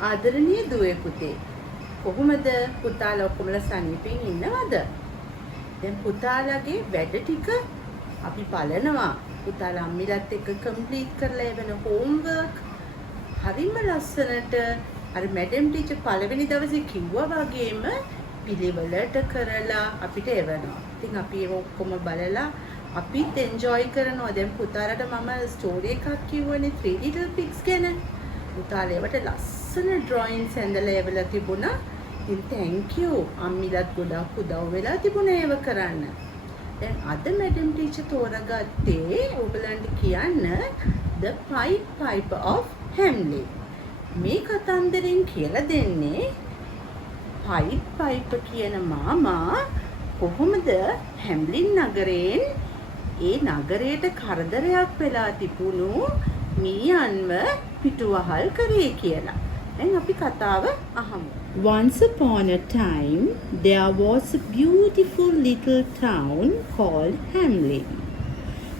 ආදරණීය දුවේ පුතේ කොහොමද පුතාලා ඔක්කොමලා සනීපෙන් ඉන්නවද? දැන් පුතාලාගේ වැඩ ටික අපි බලනවා. පුතාලා අම්මිලත් එක්ක කම්ප්ලීට් කරලා එවන හෝම්වර්ක් හරිම ලස්සනට අර මැඩම් ටීචර් පළවෙනි දවසේ කිව්වා වගේම පිළිවෙලට කරලා අපිට එවනවා. ඉතින් අපි ඒක ඔක්කොම බලලා අපිත් එන්ජොයි කරනවා. දැන් පුතාලට මම ස්ටෝරි එකක් කිව්වනේ 3 little pigs ගැන. පුතාලා ඒවට ලස්සන ඩ්‍රොයින්ස් ඇඳලා එවලා තිබුණා. ඉතින් thank you අම්මිලත් ගොඩක් උදව් වෙලා තිබුණා ඒව කරන්න. දැන් අද මැඩම් ටීචර් තෝරගත්තේ ඔයගලන්ට කියන්න The Pied Piper of Hamelin. මේ කතන්දරෙන් කියලා දෙන්නේ Pied Piper කියන මාමා කොහොමද හැම්ලින් නගරයෙන් ඒ නගරයට කරදරයක් වෙලා තිබුණු මීයන්ව පිටුවහල් කරේ කියලා. දැන් අපි කතාව අහමු. Once upon a time there was a beautiful little town called Hamelin.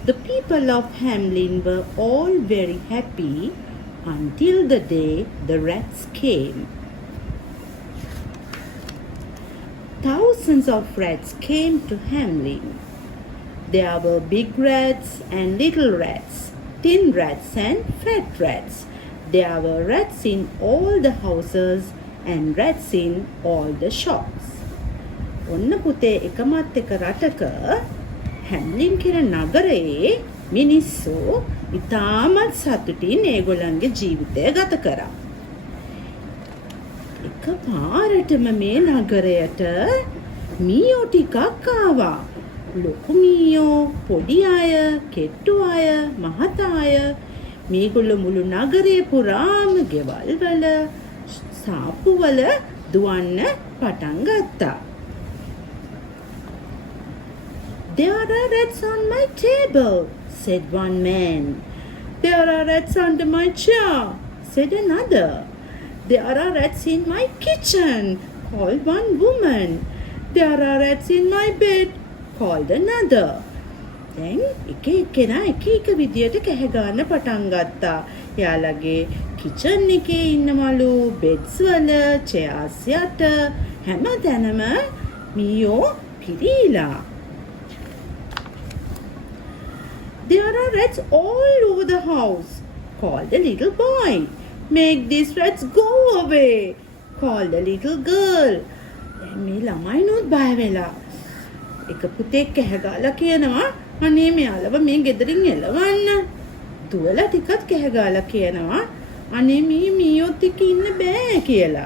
The people of Hamelin were all very happy until the day the rats came. Thousands of rats came to Hamelin. There were big rats and little rats, thin rats and fat rats. There were rats in all the houses and rats in all the shops. ඔන්න පුතේ එකමත් එක රටක හැම්ලින් කියන නගරයේ මිනිස්සු ඉතාමත් සතුටින් ඒගොල්ලන්ගේ ජීවිතය ගත කරා. එකපාරටම මේ නගරයට මීයෝ ටිකක් ආවා. ලොකු මීයෝ, පොඩි අය, කෙට්ටු අය, මහත අය මේගොල්ලෝ මුළු නගරේ පුරාම ගෙවල් වල සාප්පු වල දුවන්න පටන් ගත්තා. There are rats on my table, said one man. There are rats under my chair, said another. There are rats in my kitchen, called one woman. There are rats in my bed, called another. දැන් එක එක්කෙනා එක විදියට කෑ ගන්න පටන් ගත්තා. යාළගේ kitchen එකේ ඉන්නවලු, බෙඩ්ස් වල, චෙයර්ස් යට හැමතැනම මීයෝ පිරීලා. There are rats all over the house, called the little boy. Make these rats go away, called the little girl. දැන් මේ ළමයිනොත් බය වෙලා. එක පුතෙක් කෑ ගාලා කියනවා අනේ මෙයාලව මේ ගෙදරින් එලවන්න. දුවලා ටිකක් කෑ ගාලා කියනවා අනේ මේ මීයොත් එක්ක ඉන්න බෑ කියලා.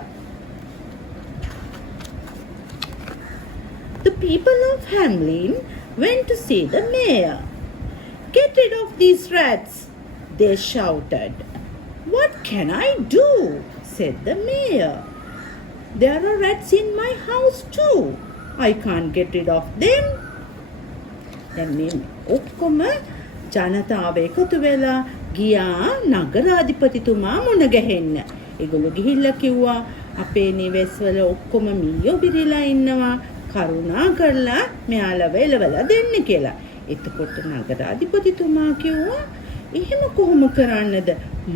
The people of Hamelin went to see the mayor. Get rid of these rats, they shouted. What can I do? Said the mayor. There are rats in my house too. I can't get rid of them. දැන් මේ ඔක්කොම ජනතාව එකතු වෙලා ගියා නගරාධිපතිතුමා මුණ ගැහෙන්න. ඒගොල්ලෝ ගිහිල්ලා කිව්වා අපේ නිවෙස්වල ඔක්කොම මීයෝ බිරිලා ඉන්නවා. කරුණා කරලා මෙයාලව එලවලා දෙන්න කියලා. එතකොට නගරාධිපතිතුමා කිව්වා එහෙම කොහොම කරන්නද?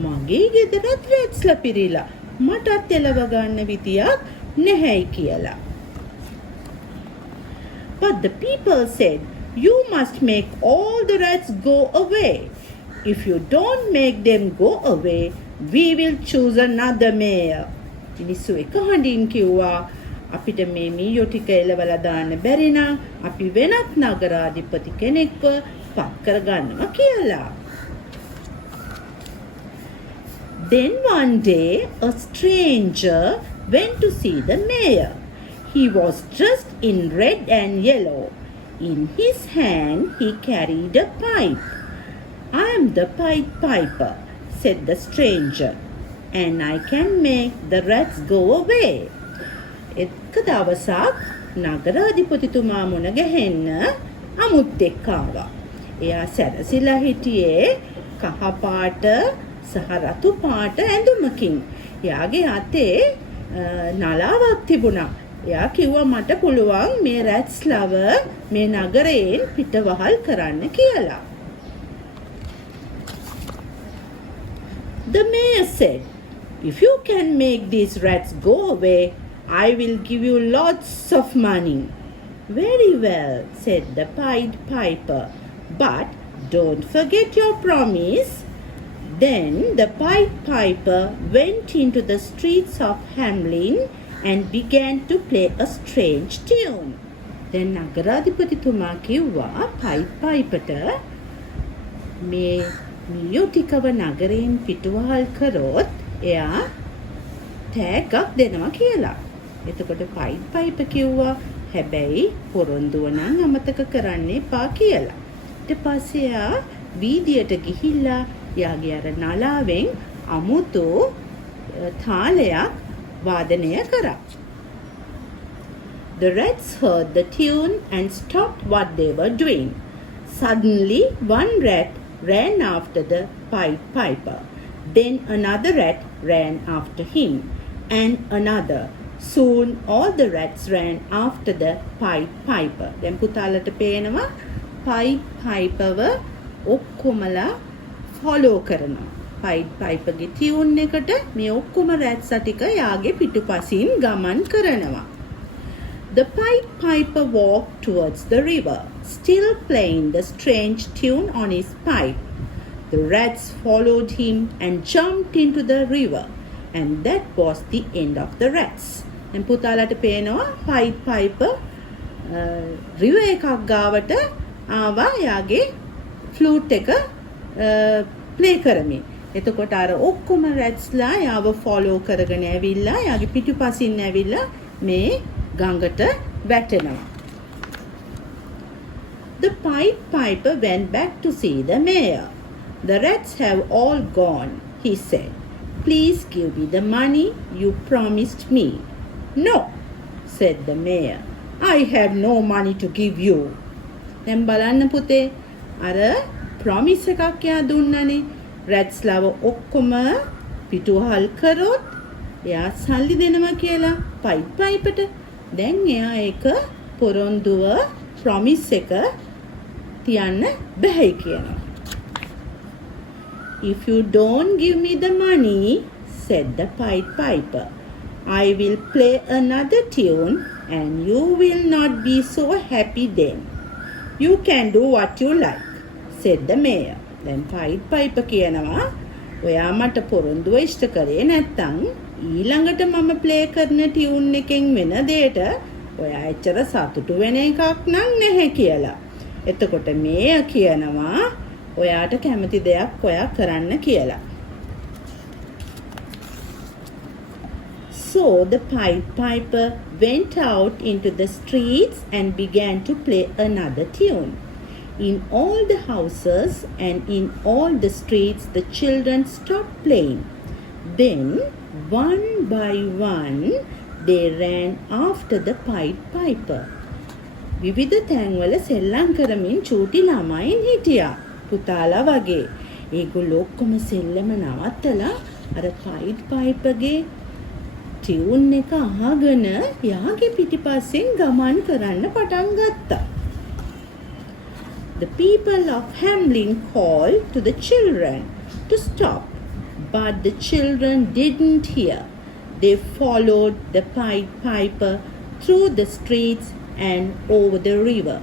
මගේ ගෙදරත් රැට්ස්ලා පිරීලා. මටත් එලව ගන්න විදියක් නැහැයි කියලා. But the people said, you must make all the rats go away. If you don't make them go away, we will choose another mayor. මිනිස්සු එක හඬින් කිව්වා අපිට මේ මීයෝ ටික එලවලා දාන්න බැරි නම් අපි වෙනත් නගරාධිපති කෙනෙක්ව පත් කරගන්නවා කියලා. Then one day a stranger went to see the mayor. He was dressed in red and yellow. In his hand he carried a pipe. I am the Pied Piper, said the stranger, and I can make the rats go away. එක දවසක් නගරාධිපතිතුමා මුණ ගැහෙන්න අමුත් එක්ක ආවා. එයා සැරසිලා හිටියේ කහ පාට සහ රතු පාට ඇඳුමකින්. එයාගේ අතේ නලාවක් තිබුණා. එයා කිව්වා මට පුළුවන් මේ රැට්ස්ලව මේ නගරයෙන් පිටවහල් කරන්න කියලා. The mayor said, If you can make these rats go away, I will give you lots of money. Very well, said the Pied Piper, but don't forget your promise. Then the Pied Piper went into the streets of Hamelin and began to play a strange tune. දැන් නගරාධිපතිතුමා කිව්වා Pied Piperට මේ මියෝ ටිකව නගරයෙන් පිටුවහල් කරොත් එයා තෑග්ගක් දෙනවා කියලා. එතකොට Pied Piper කිව්වා හැබැයි පොරොන්දුව නම් අමතක කරන්න එපා කියලා. ඊට පස්සේ එයා වීදියට ගිහිල්ලා එයාගේ අර නලාවෙන් අමුතු තාලයක් වාදනය කරා. The rats heard the tune and stopped what they were doing. Suddenly, one rat ran after the Pied Piper. Then another rat ran after him, and another. Soon, all the rats ran after the Pied Piper. දැන් පුතාලට පේනවා Pied Piperව ඔක්කොමලා follow කරනවා. Pied Piperගේ tune එකට මේ ඔක්කොම rats ටික යාගේ පිටුපසින් ගමන් කරනවා. The Pied Piper walked towards the river, still playing the strange tune on his pipe. The rats followed him and jumped into the river, and that was the end of the rats. And පුතාලට පේනවා Pied Piper river එකක් ගාවට ආවා යාගේ flute එක play කරමින්. එතකොට අර ඔක්කොම ratsලා යාව follow කරගෙන ඇවිල්ලා යාගේ පිටුපසින් ඇවිල්ලා මේ ගඟට වැටෙනවා. The Pied Piper went back to see the mayor. The rats have all gone, he said. Please give me the money you promised me. No, said the mayor. I have no money to give you. දැන් බලන්න පුතේ අර promise එකක් යා දුන්නනේ rats ලාව ඔක්කොම පිටුවහල් කරොත් එයා සල්ලි දෙනවා කියලා Pied Piperට. දැන් එයා ඒක පොරොන්දුව promise එක තියන්න බැහැ කියනවා. If you don't give me the money, said the Pied Piper, I will play another tune and you will not be so happy then. You can do what you like, said the mayor. Then Pied Piper කියනවා ඔයා මට පොරොන්දුව ඉෂ්ට කරේ නැත්තම් ඊළඟට මම play කරන tune එකෙන් වෙන දෙයට ඔයා එච්චර සතුටු වෙන එකක් නම් නැහැ කියලා. එතකොට මේය කියනවා ඔයාට කැමති දෙයක් ඔයා කරන්න කියලා. So the Pied Piper went out into the streets and began to play another tune. In all the houses and in all the streets, the children stopped playing. Then, one by one, they ran after the Pied Piper. විවිධ තැන්වල සෙල්ලම් කරමින් චූටි ළමයින් හිටියා. පුතාලා වගේ. ඒගොල්ලෝ ඔක්කොම සෙල්ලම නවත්තලා අර Pied Piperගේ ටියුන් එක අහගෙන යාගේ පිටිපස්සෙන් ගමන් කරන්න පටන් ගත්තා. The people of Hamelin called to the children to stop, but the children didn't hear. They followed the Pied Piper through the streets and over the river.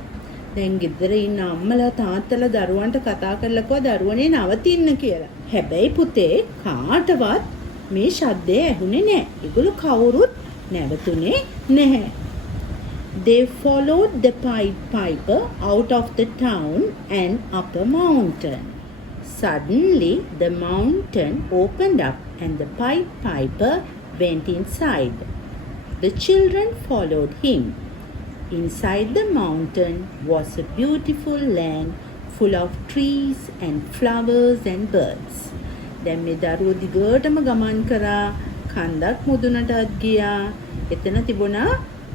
දැන් ගෙදර ඉන්න අම්මලා තාත්තලා දරුවන්ට කතා කරලා කිව්වා දරුවනේ නවතින්න කියලා. හැබැයි පුතේ කාටවත් මේ ශබ්දය ඇහුනේ නැහැ. ඒගොල්ලෝ කවුරුත් නැවතුනේ නැහැ. They followed the Pied Piper out of the town and up a mountain. Suddenly, the mountain opened up and the Pied Piper went inside. The children followed him. Inside the mountain was a beautiful land full of trees and flowers and birds. දැන් මේ දරුවෝ දිගටම ගමන් කරා කන්දක් මුදුනටත් ගියා. එතන තිබුණා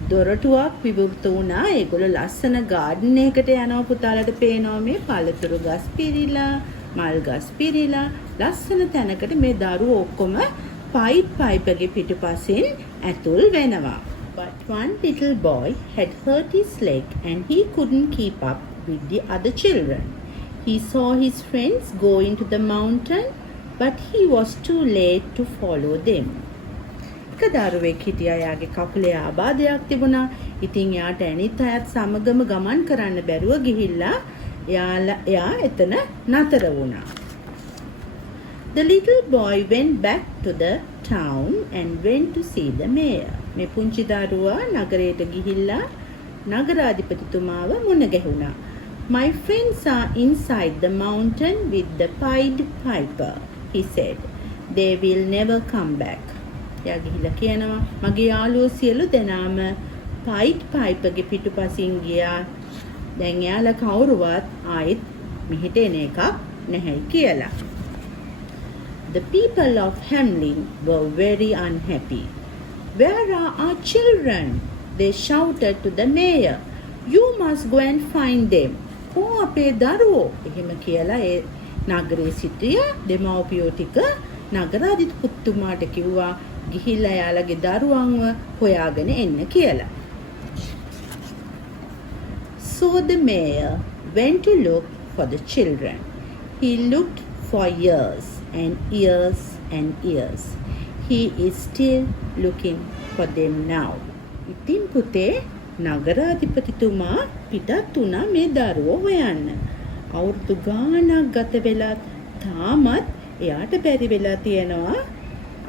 දොරටුවක් විවෘත වුණා. ඒගොල්ලෝ ලස්සන ගාඩන් එකකට යනවා. පුතාලට පේනවා මේ පළතුරු ගස් පිරීලා, මල් ගස් පිරීලා ලස්සන තැනකට මේ දරුවෝ ඔක්කොම Pied Piperගේ පිටුපසින් ඇතුල් වෙනවා. But one little boy had hurt his leg and he couldn't keep up with the other children. He saw his friends go into the mountain but he was too late to follow them. එක දරුවෙක් හිටියා. එයාගේ කකුලේ ආබාධයක් තිබුණා. ඉතින් එයාට අනිත් අයත් සමගම ගමන් කරන්න බැරුව ගිහිල්ලා එයා එතන නතර වුණා. The little boy went back to the town and went to see the mayor. මේ පුංචි දරුවා නගරයට ගිහිල්ලා නගරාධිපතිතුමාව මුණ ගැහුණා. My friends are inside the mountain with the Pied Piper, he said. They will never come back. එයා ගිහිල්ලා කියනවා මගේ යාළුවෝ සියලු දෙනාම Pied Piperගේ පිටුපසින් ගියා. දැන් එයාලා කවුරුවත් ආයෙත් මෙහෙට එන එකක් නැහැ කියලා. The people of Hamlin were very unhappy. Where are our children? They shouted to the mayor. You must go and find them. Oh, අපේ දරුවෝ එහෙම කියලා ඒ නගරේ සිටිය දෙමව්පියෝ ටික නගරාධිපතිතුමාට කිව්වා ගිහිල්ලා යාළගේ දරුවන්ව හොයාගෙන එන්න කියලා. So the mayor went to look for the children. He looked for years and years and years. He is still looking for them now. ඉතින් පුතේ නගරාධිපතිතුමා පිටත් වුණා මේ දරුවෝ හොයන්න. අවුරුදු ගාණක් ගත වෙලත් තාමත් එයාට බැරි වෙලා තියෙනවා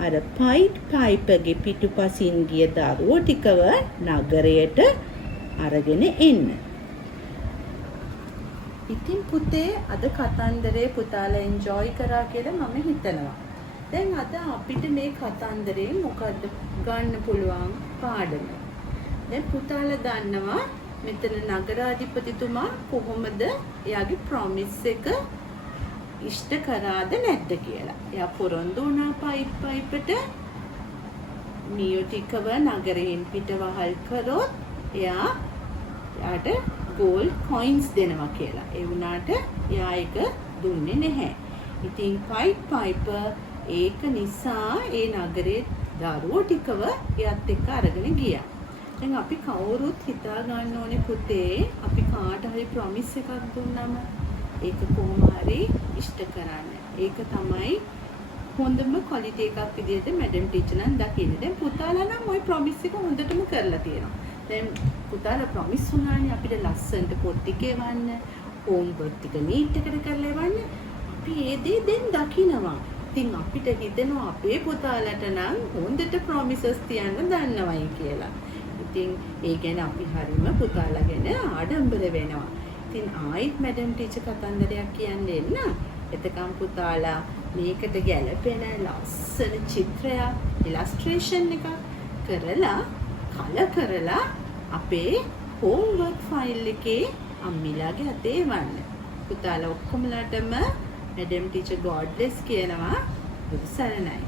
අර Pied Piperගේ පිටුපසින් ගිය දරුවෝ ටිකව නගරයට අරගෙන එන්න. ඉතින් පුතේ අද කතන්දරේ පුතාලා එන්ජොයි කරා කියලා මම හිතනවා. දැන් අද අපිට මේ කතන්දරේ මොකද්ද ගන්න පුළුවන් පාඩම? දැන් පුතාලා දන්නවා මෙතන නගරාධිපතිතුමා කොහොමද එයාගේ ප්‍රොමිස් එක ඉෂ්ට කරාද නැද්ද කියලා. එයා පොරොන්දු වුණා Pied Piperට මියෝටිකව නගරයෙන් පිටවහල් කරොත් එයාට gold coins දෙනවා කියලා. ඒ වුණාට එයා ඒක දුන්නේ නැහැ. ඉතින් Pied Piper ඒක නිසා ඒ නගරේ දරුවෝ ටිකව එයත් එක්ක අරගෙන ගියා. දැන් අපි කවුරුත් හිතා ගන්න ඕනේ පුතේ අපි කාට හරි ප්‍රොමිස් එකක් දුන්නම ඒක කොහොම හරි ඉෂ්ට කරන්න. ඒක තමයි හොඳම ක්වොලිටි එකක් විදිහට මැඩම් ටීචර් නම් දකින්නේ. දැන් පුතාලා නම් ওই ප්‍රොමිස් එක හොඳටම කරලා තියෙනවා. දැන් පුතාලා ප්‍රොමිස් වුණානේ අපිට ලස්සනට පොත් ටික එවන්න, හෝම්වර්ක් ටික නීට් එකට කරලා එවන්න. අපි ඒ දේ දැන් දකිනවා. ඉතින් අපිට හිතෙනවා අපේ පුතාලට නම් හොඳට ප්‍රොමිසස් තියන්න දන්නවයි කියලා. ඉතින් ඒ ගැන අපි හරිම පුතාලා ගැන ආඩම්බර වෙනවා. ඉතින් ආයිත් මැඩම් ටීචර් කතන්දරයක් කියන්න එන්න. එතකම් පුතාලා මේකට ගැලපෙන ලස්සන චිත්‍රයක් ඉලස්ට්‍රේෂන් එකක් කරලා කල කරලා අපේ හෝම්වර්ක් ෆයිල් එකේ අම්මිලාගේ අතේ එවන්න. පුතාලා ඔක්කොමලටම මැඩම් ටීචර් God bless කියනවා. බුදු සරණයි.